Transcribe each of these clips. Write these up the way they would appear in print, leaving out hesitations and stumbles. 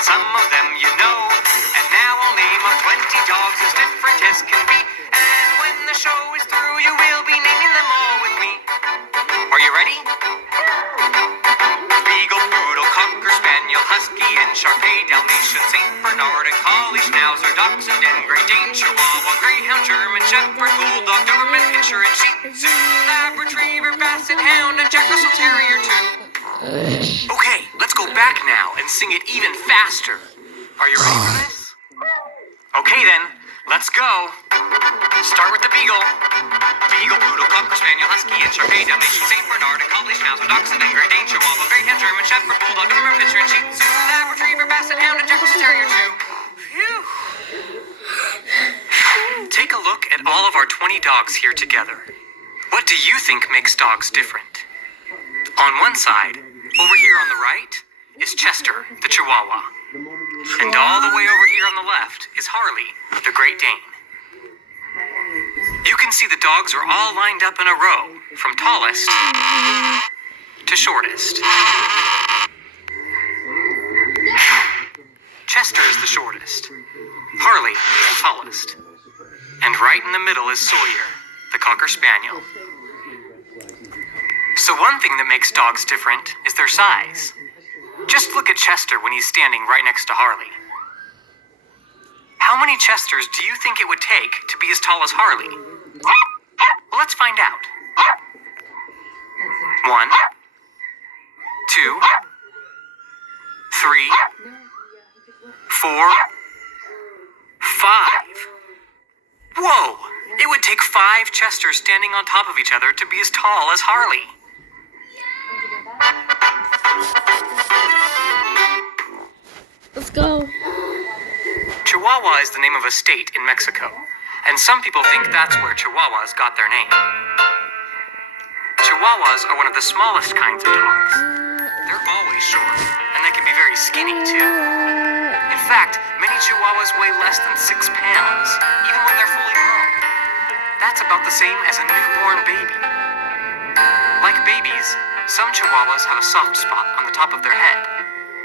and some of them you know. And now I'll name off 20 dogs as different as can be. And when the show is through, you will be naming them all with me. Are you ready? Beagle, Poodle, Cocker, Spaniel, Husky, and Shar-Pei, Dalmatian, Saint Bernard, and Collie, Schnauzer, Dachshund, and Great Dane, Chihuahua, Greyhound, German Shepherd, Bulldog, Doberman, Pinscher, and Shih Tzu, Lab Retriever, Basset Hound, and Jack Russell Terrier too. Okay, let's go back now and sing it even faster. Are you ready for this? Okay then, let's go. Start with the Beagle. Beagle, Poodle, Cocker, Spaniel, Husky, and Shar-Pei, Dalmatian, Saint Bernard, and Collie, Schnauzer, Dachshund, and Great Dane, Chihuahua, Greyhound, German Shepherd, Bulldog, Doberman, Pinscher, and Shih Tzu, Lab Retriever, Basset Hound, and Jack Russell Terrier too. Phew. Take a look at all of our 20 dogs here together. What do you think makes dogs different? On one side, over here on the right, is Chester, the Chihuahua. And all the way over here on the left is Harley, the Great Dane. You can see the dogs are all lined up in a row, from tallest to shortest. Chester is the shortest. Harley is the tallest. And right in the middle is Sawyer, the Cocker Spaniel. So one thing that makes dogs different is their size. Just look at Chester when he's standing right next to Harley. How many Chesters do you think it would take to be as tall as Harley? Well, let's find out. 1, 2, 3, 4, 5. Whoa! It would take 5 Chesters standing on top of each other to be as tall as Harley. Let's go. Chihuahua is the name of a state in Mexico, and some people think that's where Chihuahuas got their name. Chihuahuas are one of the smallest kinds of dogs. They're always short, and they can be very skinny too. In fact, many Chihuahuas weigh less than 6 pounds, even when they're fully grown. That's about the same as a newborn baby. Like babies, some Chihuahuas have a soft spot on the top of their head.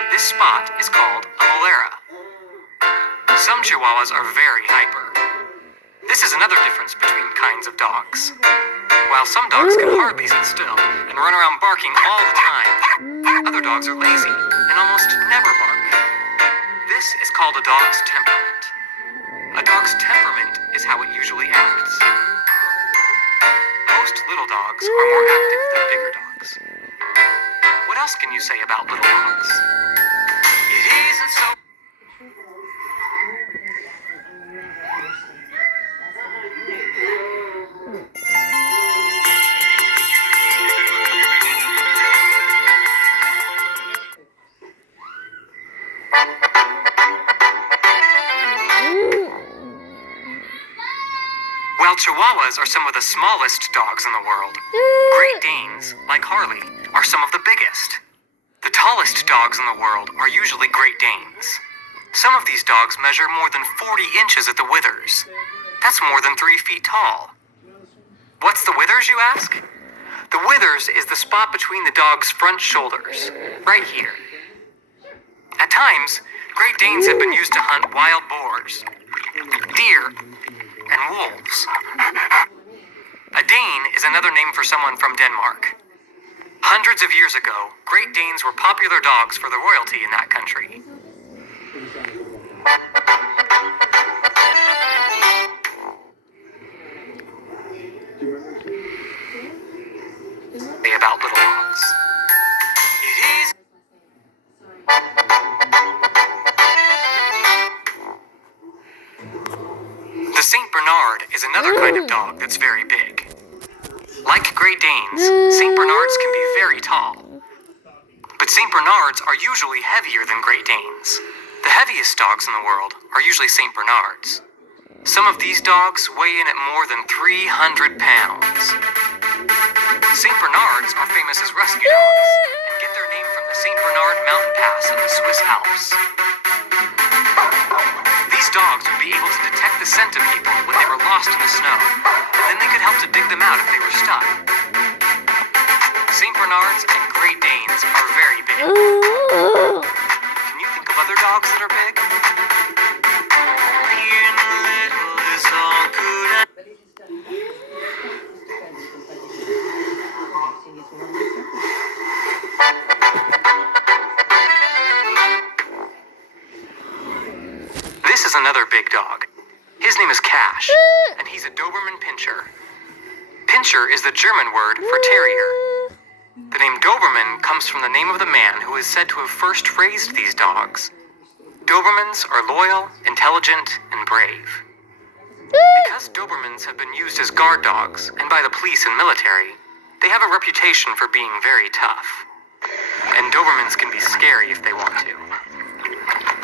This spot is called a molera. Some Chihuahuas are very hyper. This is another difference between kinds of dogs. While some dogs can hardly sit still and run around barking all the time, other dogs are lazy and almost never bark. This is called a dog's temperament. A dog's temperament is how it usually acts. Most little dogs are more active than bigger dogs. What else can you say about little dogs? It isn't so... While Chihuahuas are some of the smallest dogs in the world, Great Danes, like Harley, are some of the biggest. The tallest dogs in the world are usually Great Danes. Some of these dogs measure more than 40 inches at the withers. That's more than 3 feet tall. What's the withers, you ask? The withers is the spot between the dog's front shoulders, right here. At times, Great Danes have been used to hunt wild boars, deer, and wolves. A Dane is another name for someone from Denmark. Hundreds of years ago, Great Danes were popular dogs for the royalty in that country. About little dogs. It is... The Saint Bernard is another kind of dog that's very big. Like Great Danes, Saint Bernards can be very tall. But Saint Bernards are usually heavier than Great Danes. The heaviest dogs in the world are usually Saint Bernards. Some of these dogs weigh in at more than 300 pounds. Saint Bernards are famous as rescue dogs and get their name from the Saint Bernard mountain pass in the Swiss Alps. These dogs would be able to detect the scent of people when they were lost in the snow, and then they could help to dig them out if they were stuck. Saint Bernards and Great Danes are very big. Can you think of of other dogs that are big? Being little is all good. This is another big dog. His name is Cash, and he's a Doberman Pinscher. Pinscher is the German word for terrier. The name Doberman comes from the name of the man who is said to have first raised these dogs. Dobermans are loyal, intelligent, and brave. Because Dobermans have been used as guard dogs and by the police and military, they have a reputation for being very tough. And Dobermans can be scary if they want to.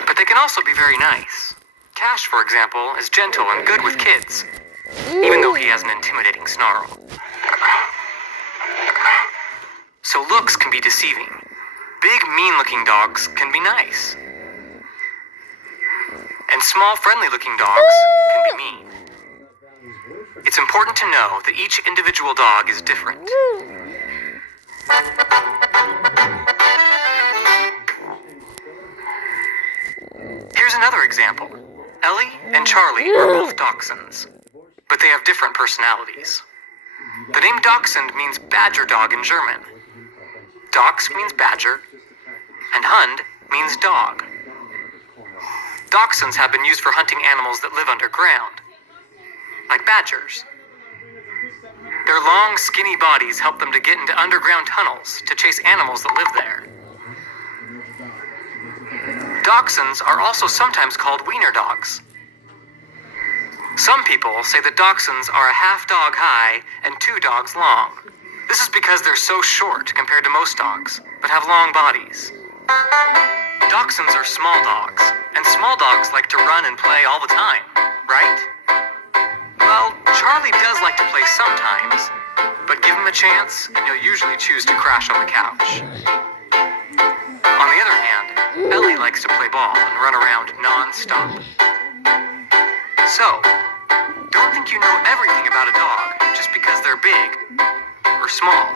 But they can also be very nice. Cash, for example, is gentle and good with kids, even though he has an intimidating snarl. So looks can be deceiving. Big, mean-looking dogs can be nice. And small, friendly-looking dogs can be mean. It's important to know that each individual dog is different. Here's another example. Ellie and Charlie are both dachshunds, but they have different personalities. The name dachshund means badger dog in German. Dachs means badger, and Hund means dog. Dachshunds have been used for hunting animals that live underground, like badgers. Their long, skinny bodies help them to get into underground tunnels to chase animals that live there. Dachshunds are also sometimes called wiener dogs. Some people say that dachshunds are a half dog high and 2 dogs long. This is because they're so short compared to most dogs, but have long bodies. Dachshunds are small dogs, and small dogs like to run and play all the time, right? Well, Charlie does like to play sometimes, but give him a chance, and he'll usually choose to crash on the couch. On the other hand, Ellie likes to play ball and run around non-stop. So, don't think you know everything about a dog just because they're big, or small,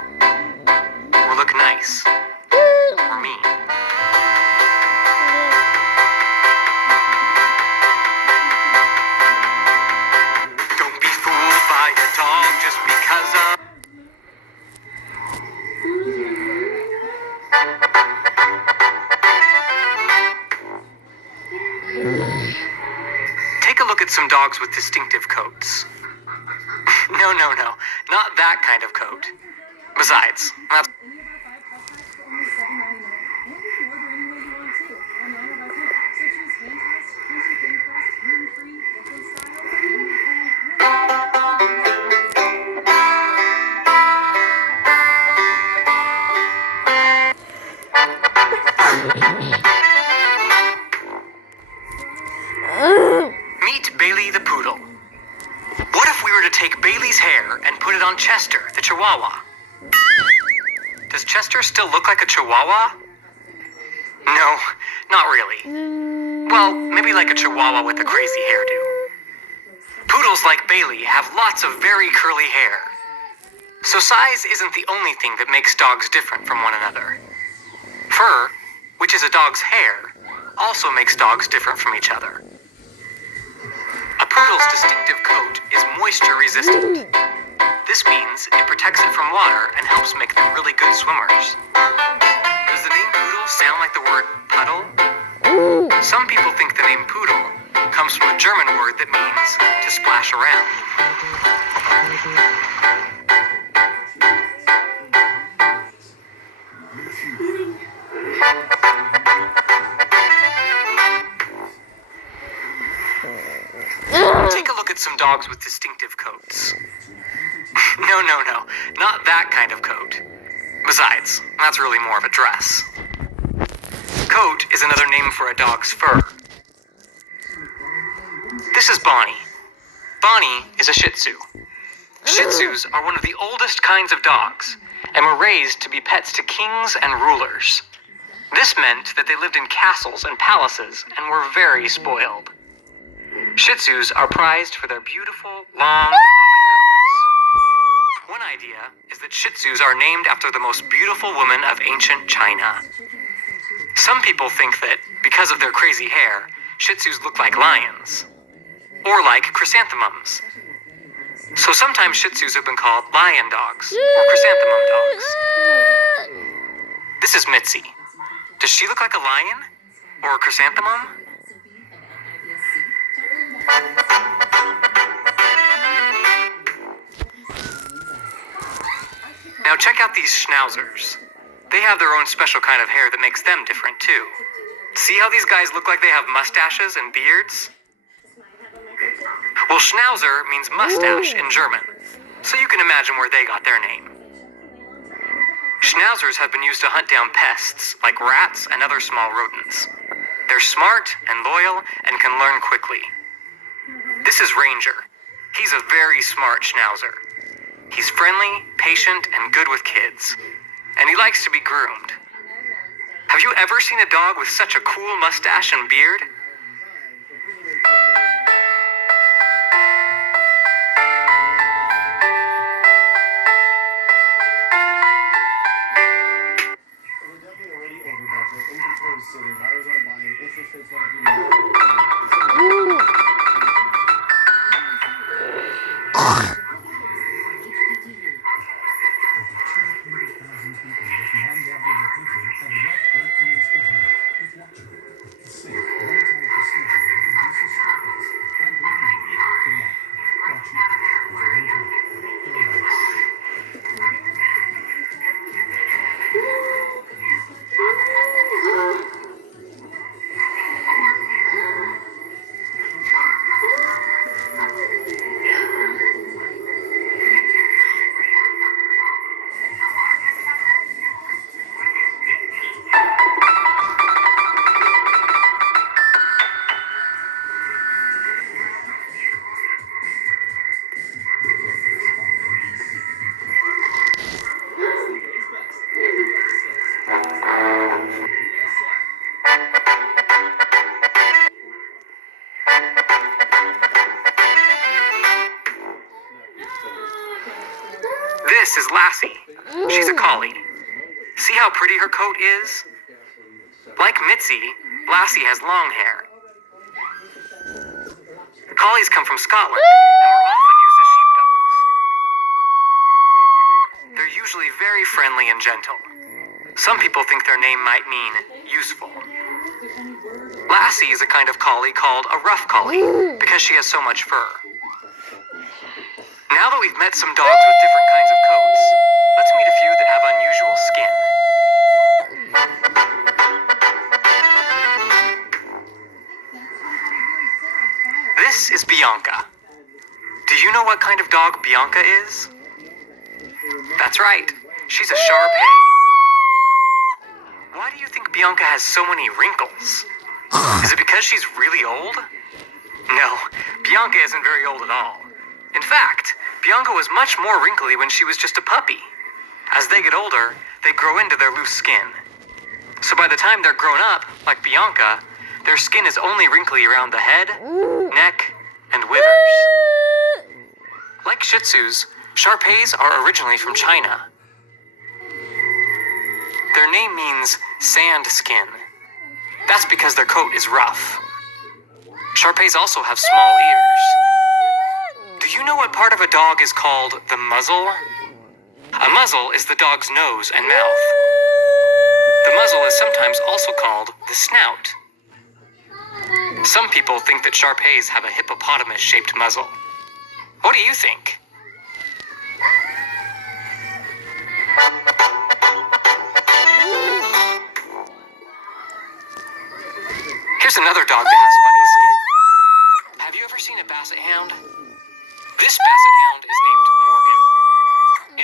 or look nice, or mean. Don't be fooled by a dog just because of... Take a look at some dogs with distinctive coats. No, not that kind of coat. Besides, that's... Meet Bailey the Poodle. What if we were to take Bailey's hair and put it on Chester, the Chihuahua? Does Chester still look like a Chihuahua? No, not really. Well, maybe like a Chihuahua with a crazy hairdo. Poodles like Bailey have lots of very curly hair. So size isn't the only thing that makes dogs different from one another. Fur, which is a dog's hair, also makes dogs different from each other. A poodle's distinctive coat is moisture resistant. This means it protects it from water and helps make them really good swimmers. Does the name poodle sound like the word puddle? Some people think the name poodle comes from a German word that means to splash around. Take a look at some dogs with distinctive coats. No, not that kind of coat. Besides, that's really more of a dress. Coat is another name for a dog's fur. This is Bonnie. Bonnie is a Shih Tzu. Shih Tzus are one of the oldest kinds of dogs, and were raised to be pets to kings and rulers. This meant that they lived in castles and palaces and were very spoiled. Shih Tzus are prized for their beautiful, long, flowing coats. One idea is that Shih Tzus are named after the most beautiful woman of ancient China. Some people think that Because of their crazy hair, Shih Tzus look like lions. Or like chrysanthemums. So sometimes Shih Tzus have been called lion dogs or chrysanthemum dogs. This is Mitzi. Does she look like a lion? Or a chrysanthemum? Now check out these schnauzers. They have their own special kind of hair that makes them different too. See how these guys look like they have mustaches and beards? Well, Schnauzer means mustache in German, so you can imagine where they got their name. Schnauzers have been used to hunt down pests like rats and other small rodents. They're smart and loyal and can learn quickly. This is Ranger. He's a very smart Schnauzer. He's friendly, patient, and good with kids. And he likes to be groomed. Have you ever seen a dog with such a cool mustache and beard? This is Lassie. She's a collie. See how pretty her coat is? Like Mitzi, Lassie has long hair. Collies come from Scotland and were often used as sheepdogs. They're usually very friendly and gentle. Some people think their name might mean useful. Lassie is a kind of collie called a rough collie because she has so much fur. Now that we've met some dogs with different kinds of coats, let's meet a few that have unusual skin. This is Bianca. Do you know what kind of dog Bianca is? That's right, she's a Shar-Pei. Why do you think Bianca has so many wrinkles? Is it because she's really old? No, Bianca isn't very old at all. In fact, Bianca was much more wrinkly when she was just a puppy. As they get older, they grow into their loose skin. So by the time they're grown up, like Bianca, their skin is only wrinkly around the head, neck, and withers. Like Shih Tzus, Shar-Peis are originally from China. Their name means sand skin. That's because their coat is rough. Shar-Peis also have small ears. Do you know what part of a dog is called the muzzle? A muzzle is the dog's nose and mouth. The muzzle is sometimes also called the snout. Some people think that Shar-Peis have a hippopotamus-shaped muzzle. What do you think? Here's another dog that has funny skin. Have you ever seen a basset hound? This basset hound is named Morgan.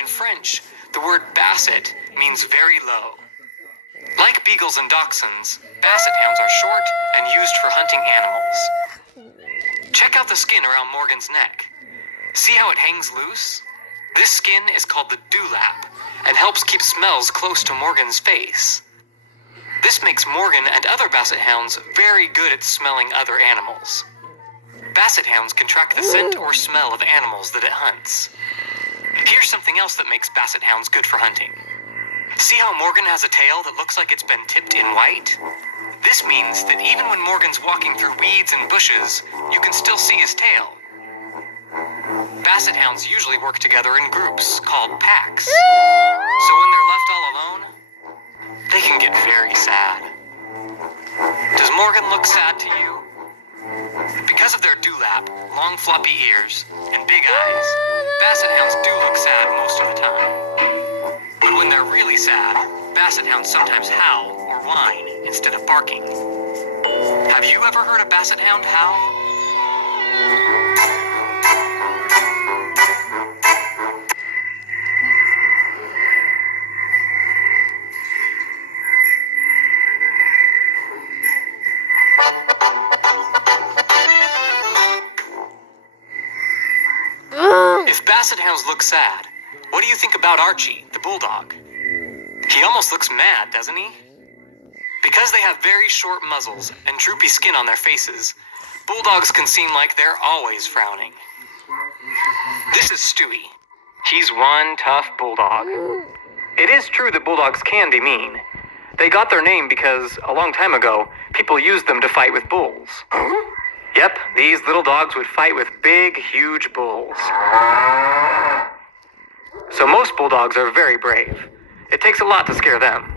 In French, the word basset means very low. Like beagles and dachshunds, basset hounds are short and used for hunting animals. Check out the skin around Morgan's neck. See how it hangs loose? This skin is called the dewlap and helps keep smells close to Morgan's face. This makes Morgan and other basset hounds very good at smelling other animals. Basset hounds can track the scent or smell of animals that it hunts. Here's something else that makes basset hounds good for hunting. See how Morgan has a tail that looks like it's been tipped in white? This means that even when Morgan's walking through weeds and bushes, you can still see his tail. Basset hounds usually work together in groups called packs. So when they're left all alone, they can get very sad. Does Morgan look sad to you? Because of their dewlap, long floppy ears, and big eyes, basset hounds do look sad most of the time. But when they're really sad, basset hounds sometimes howl or whine instead of barking. Have you ever heard a basset hound howl? If basset hounds look sad, what do you think about Archie, the bulldog? He almost looks mad, doesn't he? Because they have very short muzzles and droopy skin on their faces, bulldogs can seem like they're always frowning. This is Stewie. He's one tough bulldog. It is true that bulldogs can be mean. They got their name because, a long time ago, people used them to fight with bulls. Yep, these little dogs would fight with big, huge bulls. So most bulldogs are very brave. It takes a lot to scare them.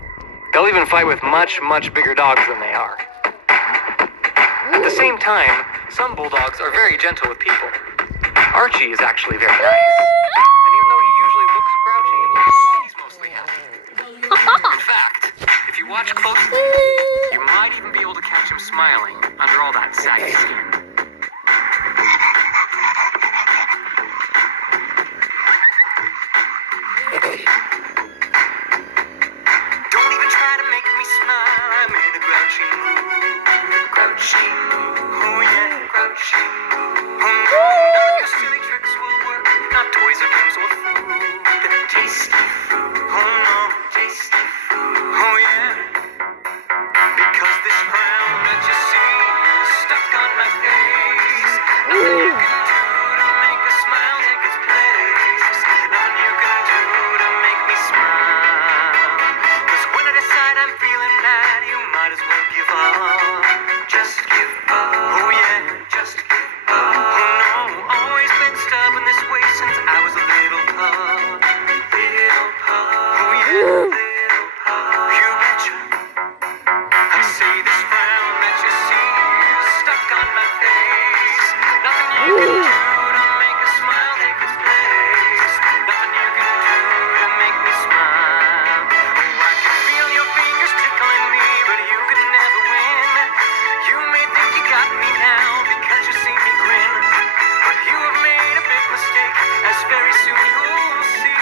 They'll even fight with much, much bigger dogs than they are. At the same time, some bulldogs are very gentle with people. Archie is actually very nice. And even though he usually looks grouchy, he's mostly happy. In fact, if you watch closely, you might even be able to catch him smiling under all that saggy skin. Don't even try to make me smile, I'm in a grouchy mood. Grouchy mood, oh yeah, grouchy mood. Oh no, none of your silly tricks will work, not toys or games or food. Tasty food, oh no, tasty food, oh yeah. Because this frown that you see is stuck on my face. Nothing you can do to make a smile take its place. Nothing you can do to make me smile. 'Cause when I decide I'm feeling bad, you might as well give up. Just give up, oh yeah, just give up. Oh no, always been stubborn this way since I was a little pup. Little pup, oh yeah, little pup. You betcha. I say this frown that you see is stuck on my face. Nothing you can do to make a smile take its place. Nothing you can do to make me smile. Oh, I can feel your fingers tickling me, but you can never win. You may think you got me now because you see me grin, but you have made a big mistake, as very soon you'll see.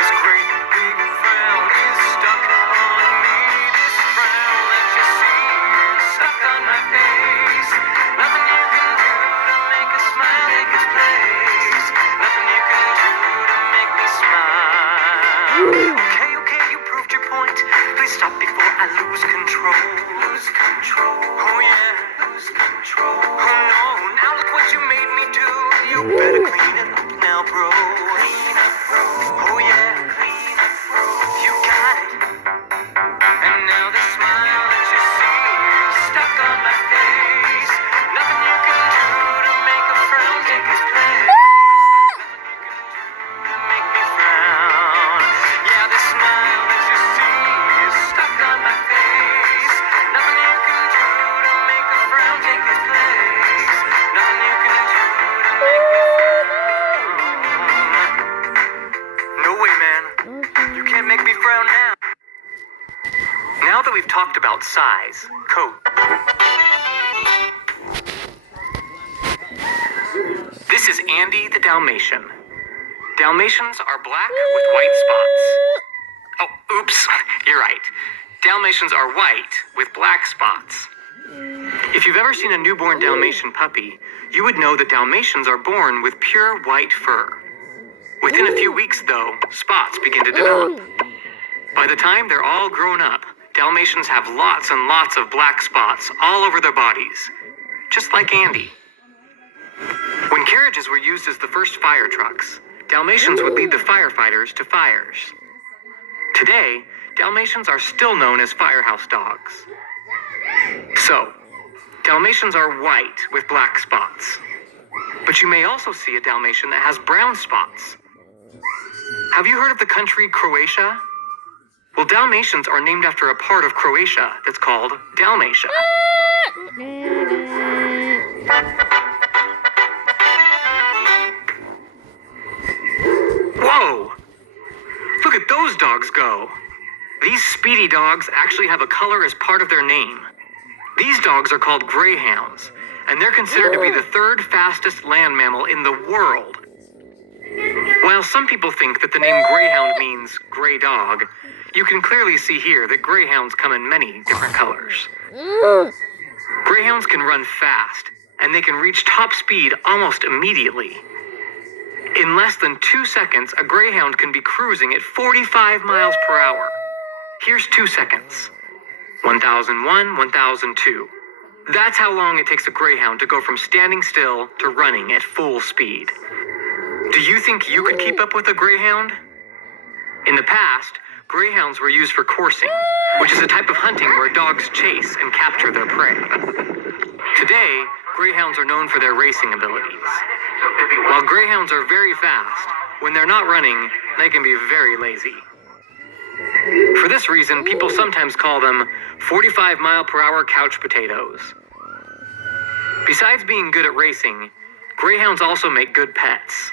This great big frown is stuck on me. This frown that you see is stuck on my face. Nothing you can do to make a smile take its place. Nothing you can do to make me smile. Okay, you proved your point. Please stop before I lose control. Lose control. Oh yeah, lose control. Oh no, now look what you made me do. You better clean it up now, bro. Clean up, bro. Oh yeah, clean up, bro. You got it. And now the smile that you see is stuck on my face. Nothing you can do to make a frown take its place. Nothing you can do to make me frown. Yeah, the smile that you see is stuck on my face. Nothing you can do to make a frown take its place. Nothing you can do to make me frown. No way, man. You can't make me frown now. Now that we've talked about size, coat. This is Andy the Dalmatian. Dalmatians are black with white spots. Oh, oops, you're right. Dalmatians are white with black spots. If you've ever seen a newborn Dalmatian puppy, you would know that Dalmatians are born with pure white fur. Within a few weeks, though, spots begin to develop. By the time they're all grown up, Dalmatians have lots and lots of black spots all over their bodies, just like Andy. When carriages were used as the first fire trucks, Dalmatians would lead the firefighters to fires. Today, Dalmatians are still known as firehouse dogs. So, Dalmatians are white with black spots. But you may also see a Dalmatian that has brown spots. Have you heard of the country Croatia? Well, Dalmatians are named after a part of Croatia that's called Dalmatia. Whoa! Look at those dogs go! These speedy dogs actually have a color as part of their name. These dogs are called greyhounds, and they're considered to be the third fastest land mammal in the world. While some people think that the name greyhound means gray dog, you can clearly see here that greyhounds come in many different colors. Greyhounds can run fast, and they can reach top speed almost immediately. In less than 2 seconds, a greyhound can be cruising at 45 miles per hour. Here's 2 seconds. 1001, 1002. That's how long it takes a greyhound to go from standing still to running at full speed. Do you think you could keep up with a greyhound? In the past, greyhounds were used for coursing, which is a type of hunting where dogs chase and capture their prey. Today, greyhounds are known for their racing abilities. While greyhounds are very fast, when they're not running, they can be very lazy. For this reason, people sometimes call them 45-mile-per-hour couch potatoes. Besides being good at racing, greyhounds also make good pets.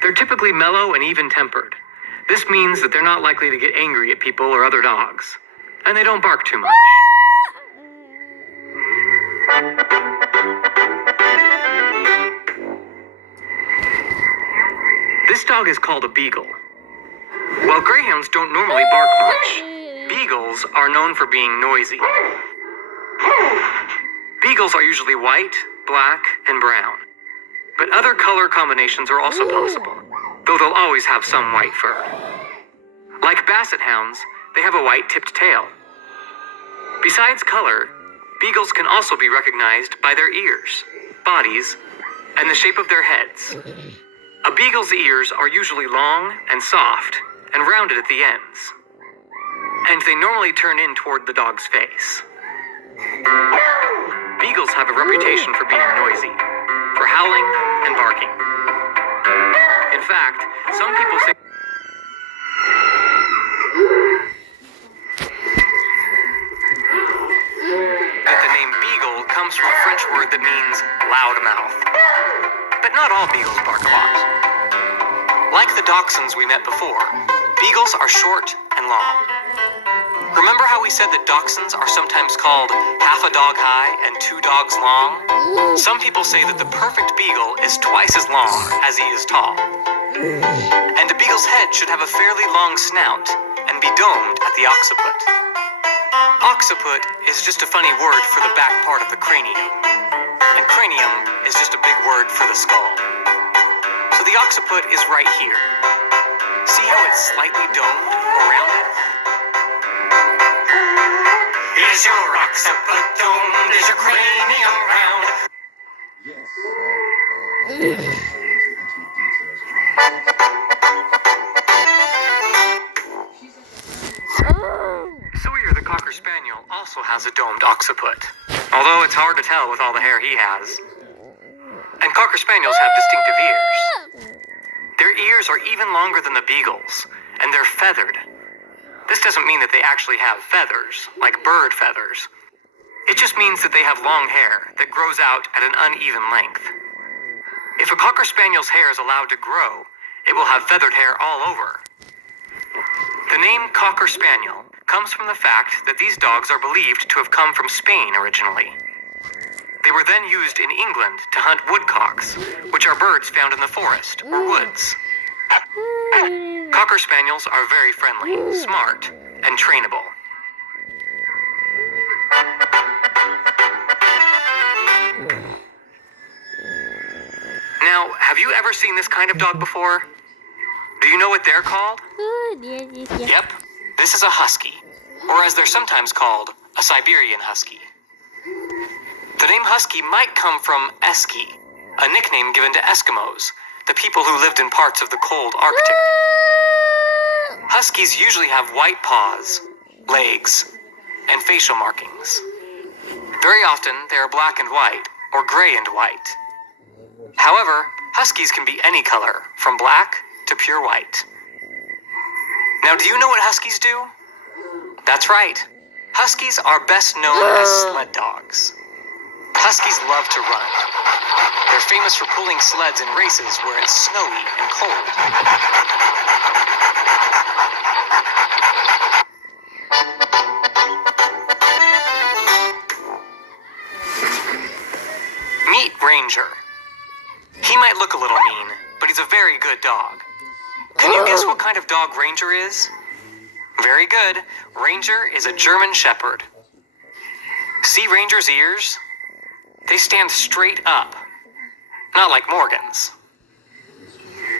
They're typically mellow and even-tempered. This means that they're not likely to get angry at people or other dogs, and they don't bark too much. This dog is called a beagle. While greyhounds don't normally bark much, beagles are known for being noisy. Beagles are usually white, black, and brown. But other color combinations are also possible, though they'll always have some white fur. Like basset hounds, they have a white-tipped tail. Besides color, beagles can also be recognized by their ears, bodies, and the shape of their heads. A beagle's ears are usually long and soft and rounded at the ends, and they normally turn in toward the dog's face. Beagles have a reputation for being noisy, for howling and barking. In fact, some people say that the name beagle comes from a French word that means loud mouth. But not all beagles bark a lot. Like the dachshunds we met before, beagles are short and long. Remember how we said that dachshunds are sometimes called half a dog high and 2 dogs long? Some people say that the perfect beagle is twice as long as he is tall. And a beagle's head should have a fairly long snout and be domed at the occiput. Occiput is just a funny word for the back part of the cranium. And cranium is just a big word for the skull. So the occiput is right here. See how it's slightly domed or rounded? Is your occiput domed? Is your cranium round? Sawyer the Cocker Spaniel also has a domed occiput, although it's hard to tell with all the hair he has. And Cocker Spaniels have distinctive ears. Their ears are even longer than the beagles, and they're feathered. This doesn't mean that they actually have feathers, like bird feathers. It just means that they have long hair that grows out at an uneven length. If a Cocker Spaniel's hair is allowed to grow, it will have feathered hair all over. The name Cocker Spaniel comes from the fact that these dogs are believed to have come from Spain originally. They were then used in England to hunt woodcocks, which are birds found in the forest or woods. Cocker Spaniels are very friendly, smart, and trainable. Now, have you ever seen this kind of dog before? Do you know what they're called? Yes. Yep, this is a husky, or as they're sometimes called, a Siberian husky. The name husky might come from Eski, a nickname given to Eskimos, the people who lived in parts of the cold Arctic. Huskies usually have white paws, legs, and facial markings. Very often, they are black and white, or gray and white. However, huskies can be any color, from black to pure white. Now, do you know what huskies do? That's right. Huskies are best known as sled dogs. Huskies love to run. They're famous for pulling sleds in races where it's snowy and cold. Meet Ranger. He might look a little mean, but he's a very good dog. Can you guess what kind of dog Ranger is? Very good. Ranger is a German Shepherd. See Ranger's ears? They stand straight up, not like Morgan's.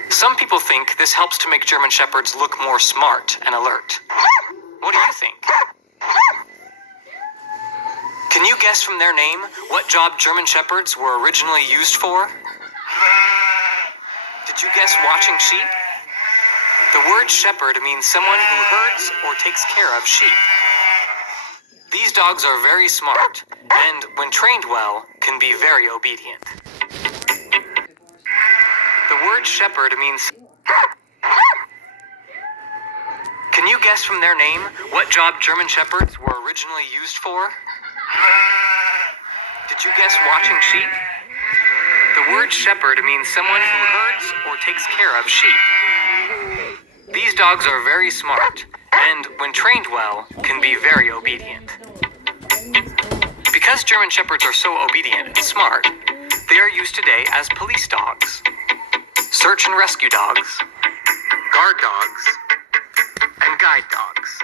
Some people think this helps to make German Shepherds look more smart and alert. What do you think? Can you guess from their name what job German Shepherds were originally used for? Did you guess watching sheep? The word shepherd means someone who herds or takes care of sheep. These dogs are very smart, and when trained well, can be very obedient. The word shepherd means... Can you guess from their name what job German Shepherds were originally used for? Did you guess watching sheep? The word shepherd means someone who herds or takes care of sheep. These dogs are very smart, and when trained well, can be very obedient. Because German Shepherds are so obedient and smart, they are used today as police dogs, search and rescue dogs, guard dogs, and guide dogs.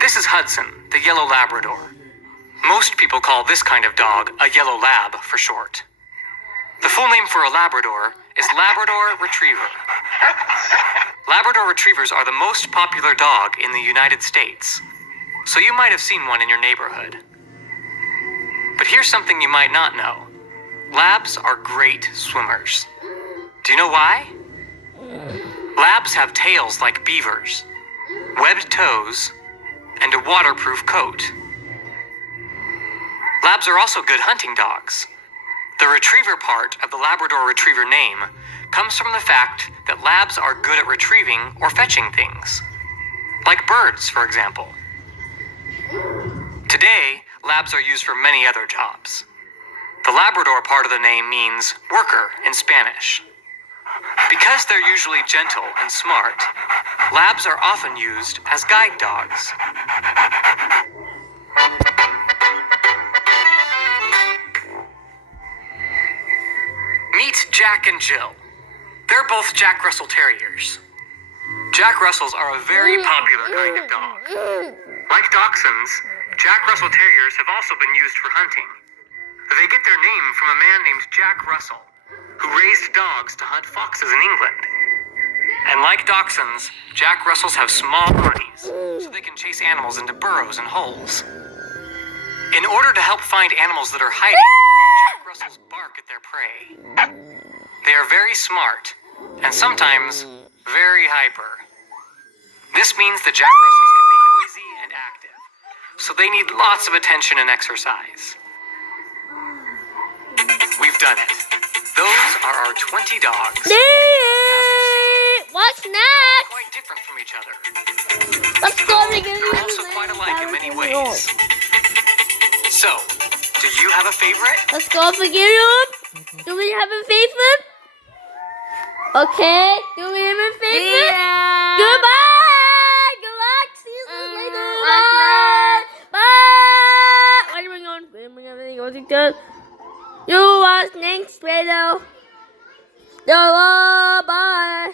This is Hudson, the yellow Labrador. Most people call this kind of dog a yellow lab for short. The full name for a Labrador is Labrador Retriever. Labrador Retrievers are the most popular dog in the United States, so you might have seen one in your neighborhood. But here's something you might not know. Labs are great swimmers. Do you know why? Labs have tails like beavers, webbed toes, and a waterproof coat. Labs are also good hunting dogs. The retriever part of the Labrador Retriever name comes from the fact that labs are good at retrieving or fetching things, like birds, for example. Today, labs are used for many other jobs. The Labrador part of the name means worker in Spanish. Because they're usually gentle and smart, labs are often used as guide dogs. Meet Jack and Jill. They're both Jack Russell Terriers. Jack Russells are a very popular kind of dog. Like Dachshunds, Jack Russell Terriers have also been used for hunting. They get their name from a man named Jack Russell, who raised dogs to hunt foxes in England. And like Dachshunds, Jack Russells have small bodies, so they can chase animals into burrows and holes. In order to help find animals that are hiding, Jack Russells bark at their prey. They are very smart, and sometimes very hyper. This means that Jack Russells can be noisy and active, so they need lots of attention and exercise. We've done it. Those are our 20 dogs. What's next? Quite different from each other. Let's go again. They're also quite alike in many ways. So, do you have a favorite? Let's go again. Do we have a favorite? Okay. Do we have a favorite? Yeah. Goodbye. Good luck. See you later. Bye. Bye. Where are we going? Where are we going? Bye.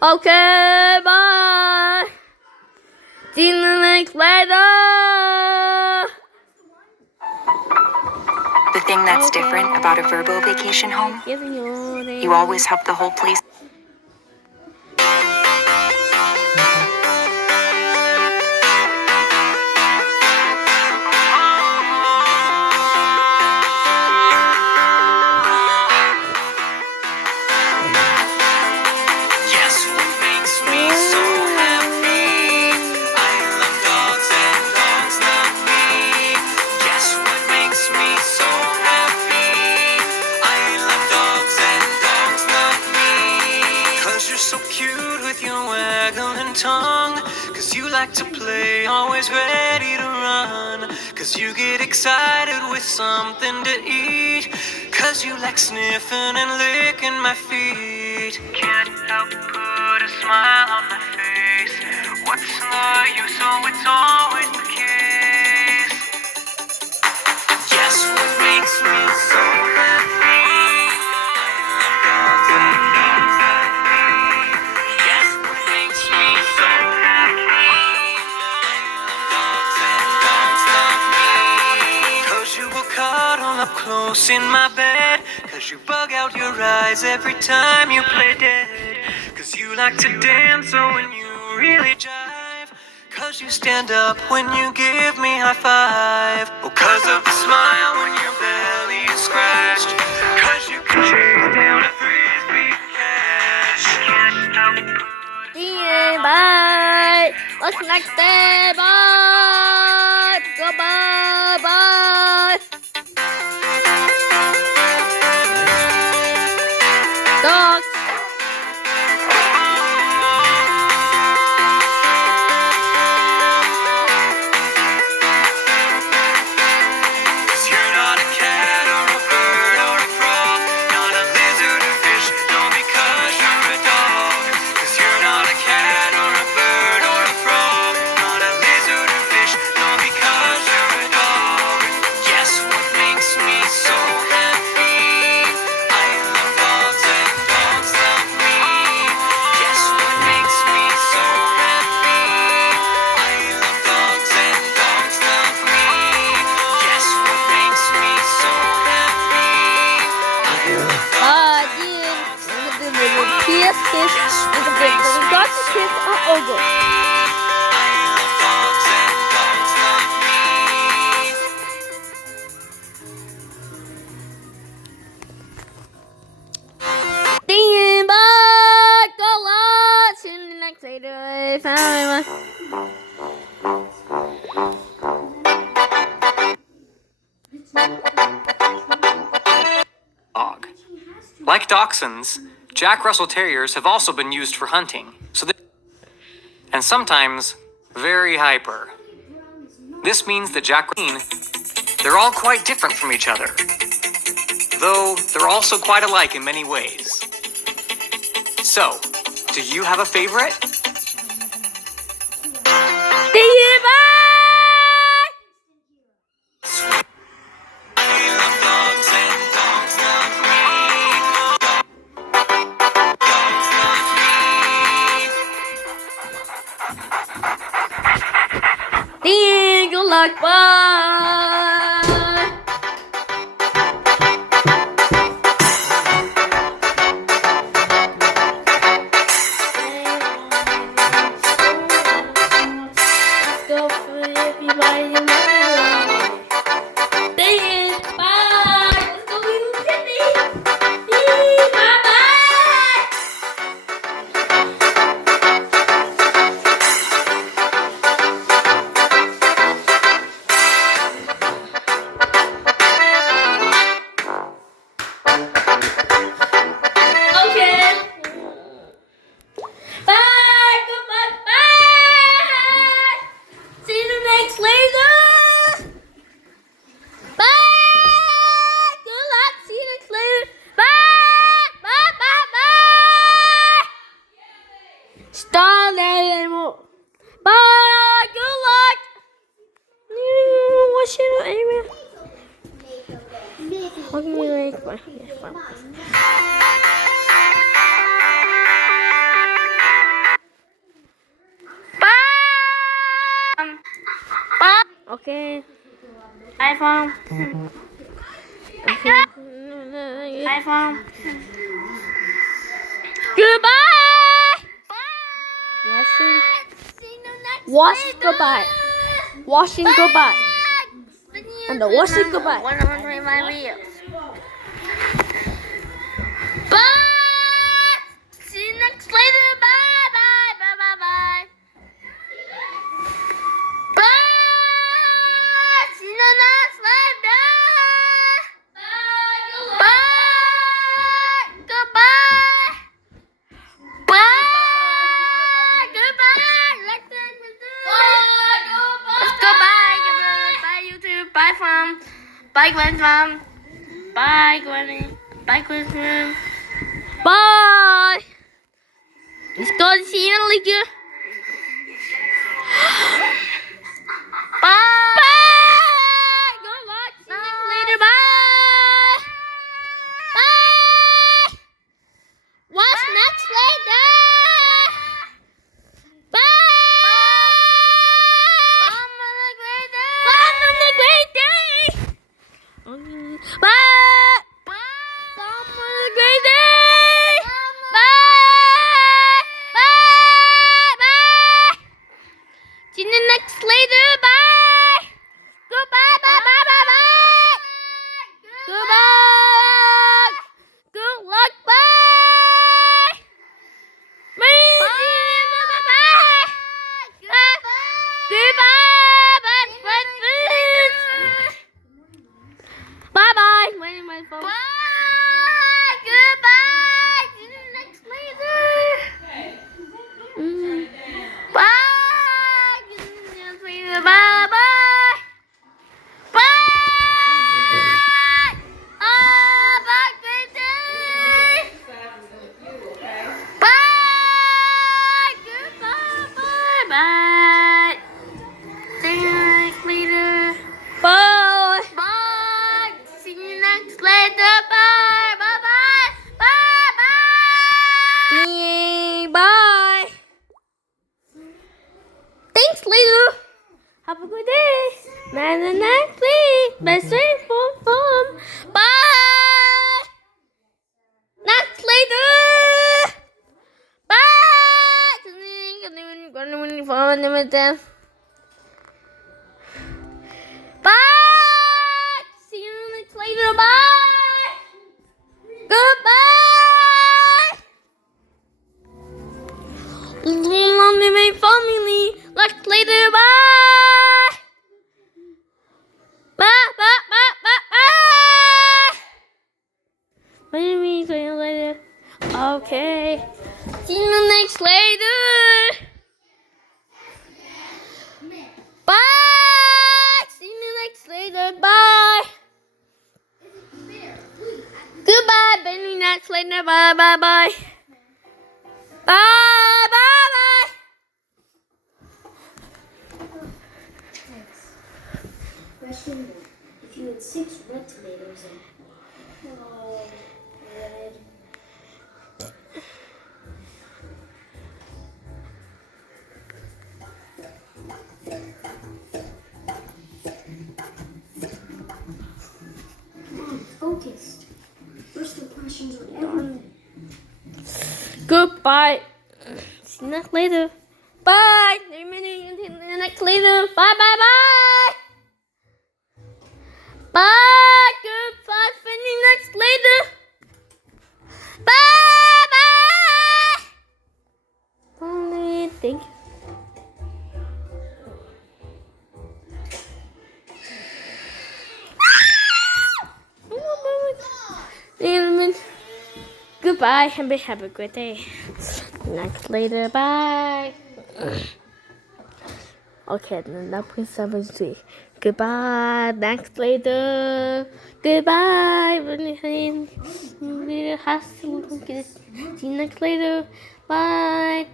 Okay, bye. See you next later. The thing that's different about a Verbo vacation home, you always have the whole place. Guess what makes me so happy? I love dogs and dogs love me. Guess what makes me so happy? I love dogs and dogs love me. 'Cause you're so cute with your waggling tongue. 'Cause you like to play, always ready to run. 'Cause you get excited with something to eat. 'Cause you like sniffing and licking my feet. Can't help put a smile on my face. What's the use? Oh, it's always the case. Guess what makes me so happy? I love dogs and dogs love me. Guess what makes me so happy? I love dogs and dogs love me. 'Cause you will cuddle up close in my bed. 'Cause you bug out your eyes every time you play dead. 'Cause you like to dance, so when you really jive. 'Cause you stand up when you give me high five. Oh, 'cause of the smile when your belly is scratched. 'Cause you can chase down a frisbee catch. Can't help Bye. What's next day? Bye. Goodbye. Bye. Dogs. Cause you're not a cat or a bird or a frog. Not a lizard or fish, no, because you're a dog. 'Cause you're not a cat or a bird or a frog. Not a lizard or fish, no, because you're a dog. Guess what makes me so happy? I love dogs and dogs love me. Guess what makes me so happy? I love dogs and dogs love me. Guess what makes me so happy? Bye, Dean. Kiss. Dogs kiss are over. I love dogs and dogs love me. Dean, bye. Go on. See you next day. Bye. Dog. Like dachshunds, Jack Russell Terriers have also been used for hunting, and sometimes very hyper. This means that they're all quite different from each other, though they're also quite alike in many ways. So, do you have a favorite? Dean, bye. I love dogs and dogs love me. Dogs love me. Dean, good luck. Bye. Okay, okay. iPhone. Okay. iPhone. Goodbye. Washing goodbye. Washing goodbye. And the washing goodbye. 125 videos. Bye. See you next later. Bye bye bye bye bye. Bye. See you next later. Bye. Goodbye. Bye. Goodbye. Let's Go bye. Bye YouTube. Bye from. Bye Gwen from. Bye Gwenny. Bye Gwen. Bye. Let's go to see you later. Bye. Bye. Good luck. See you later. Bye. Bye. What's next later? Bye. Have a great day. Have a great day. Bye. Have a great day. Bye. Bye. Bye. See you next later. Bye. Goodbye. Bye. Bye. Bye. Bye. Goodbye. Good luck. Bye. Bye. Bye. Goodbye. Bye. Bye. Bye. Wait, my phone. Bye. Goodbye. See you next later. Bye. See you next later. Bye. Bye. Bye. Have a great day. Bye. Goodbye. Bye. Bye. See you next later. Bye. Bye. See you next later. Bye. Bye. Bye. Bye. Bye. Bye. Thanks, later. Have a good day. Man and please. Best way for Bye. Next later. Bye. Bye. See you next later. Bye. Goodbye. Love my family. Next later. Bye. Bye. Bye. Bye. Bye. Bye. Maybe see you later. Okay. See you next later. Bye. See you next later. Bye. Goodbye. Maybe next later. Bye. Bye. Bye. Bye. Bye. Bye. Question 1. If you had 6 red tomatoes and red. Come on, focus. First impressions are everything. Goodbye. See you next later. Bye. See you next later. Bye. Bye. Bye. Bye. Goodbye. See you next later. Bye. Bye. Thank you. Goodbye. Have a great day. Next later. Bye. Okay, then that brings 7-3. Goodbye. Next later. Goodbye. See you next later. Bye.